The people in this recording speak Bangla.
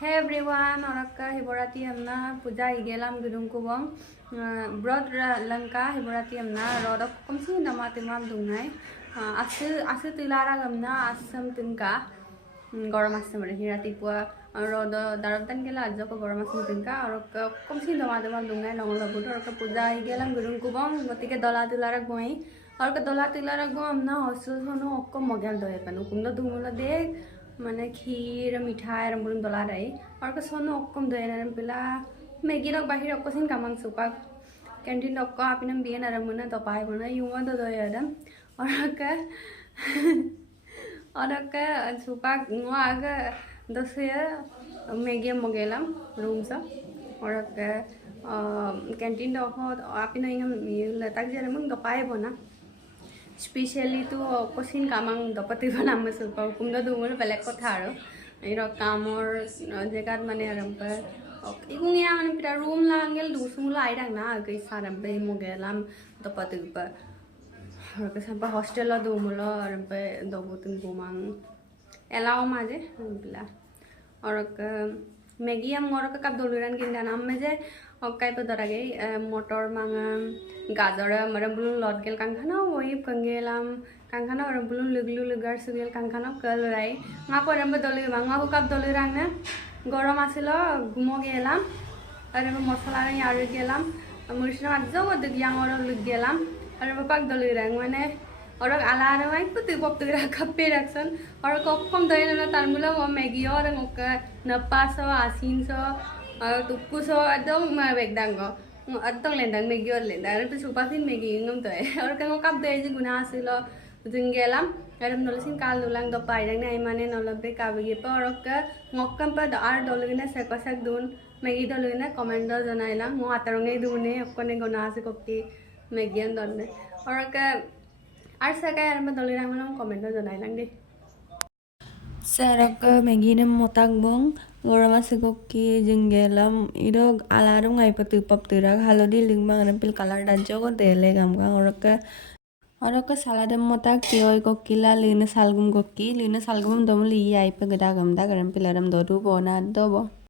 Hey everyone, oraka hiborati amna puja igelam gudung kubong broad langka hiborati amna rodok komsi nama timam dungnai asu tilara gamna asam tingka গরম আসছে মানে রাতিপুৱা ৰদ দাৰবদান গেলা আজক গৰম আসছে তিনকা আৰু কমছি দমা দমা দুঙাই নঙলা বুটো আৰু পূজা আহি গেলাম গুৰুং কুবং গতিকে দলা তুলারা গই আৰু দলা তুলারা গো আমনা হসু হনো অক্ক মগেল দয়ে পানো কুমলো দুমলো দে মানে ক্ষীর মিঠাই আৰু বুলুং দলা দাই আৰু সনো অক্কম দয়ে নাম পিলা মেগিৰক বাহিৰ অক্কচিন কামাং সুপাক ক্যান্টিন অক্ক আপিনাম বিয়ে নারামনা তপাই বনা ইউমা দয়ে আদম আৰু Oraka supak nguaga dosia megia mogelam room sa oraka canteen do ho apina ingam letak jare mung dopai bona specially to kosin kamang dopati bana am supak kumda dumul belek kotha aro iro kamor jegat mane arampa igungia mane pira room la angel dusumula aidang na gai sarampe mogelam dopati ba Oraka sampai hostel lah dulu mula sampai dobutin gumang elau maje bila oraka Maggi am oraka kap doluran kinda nam maje okai pa darage motor mangan gadara mara bulun lot gel kangkhana oi kangelam kangkhana ora bulun luglu lugar sugel kangkhana kal rai nga ko ram dolu manga ko kap doluran na gorom asilo gumo gelam are masala rai aru gelam murisna ajjo odik yang ora lug gelam আর বাপাক দলি রাং মানে অরক আলা আর মাই পুতি পপতি রা কাপে রাখছন আর কম দই না তার মুলা ও ম্যাগি আর ওক নপাস আসিনস তুকুস একদম বেগদাং একদম লেন্দাং ম্যাগি আর লেন্দাং আর সুপাসিন ম্যাগি ngam তো আর কাং কাপ দই যে গুনা আসিল जों गेलाम आरो नलसिन काल दुलां द पाइरां नाय माने नलबे काबगे प अरक ngokam pa ar dolgina sekosak dun megi dolgina comment जनाइलां मो आतरंगे दुने अक्कने गना आसे kokki megian donne oraka ar sakai ar ma dolirang malam comment janailang deh Saraka meginem motak bong gorama sekoki jenggelam idog alarung ngai patu pop tirak halodi lingmang nempil kalar dan joko dele gamgang oraka saladem motak tioi kokila lina salgum domli ai pe geda gamda garam pilaram dodu bona dobo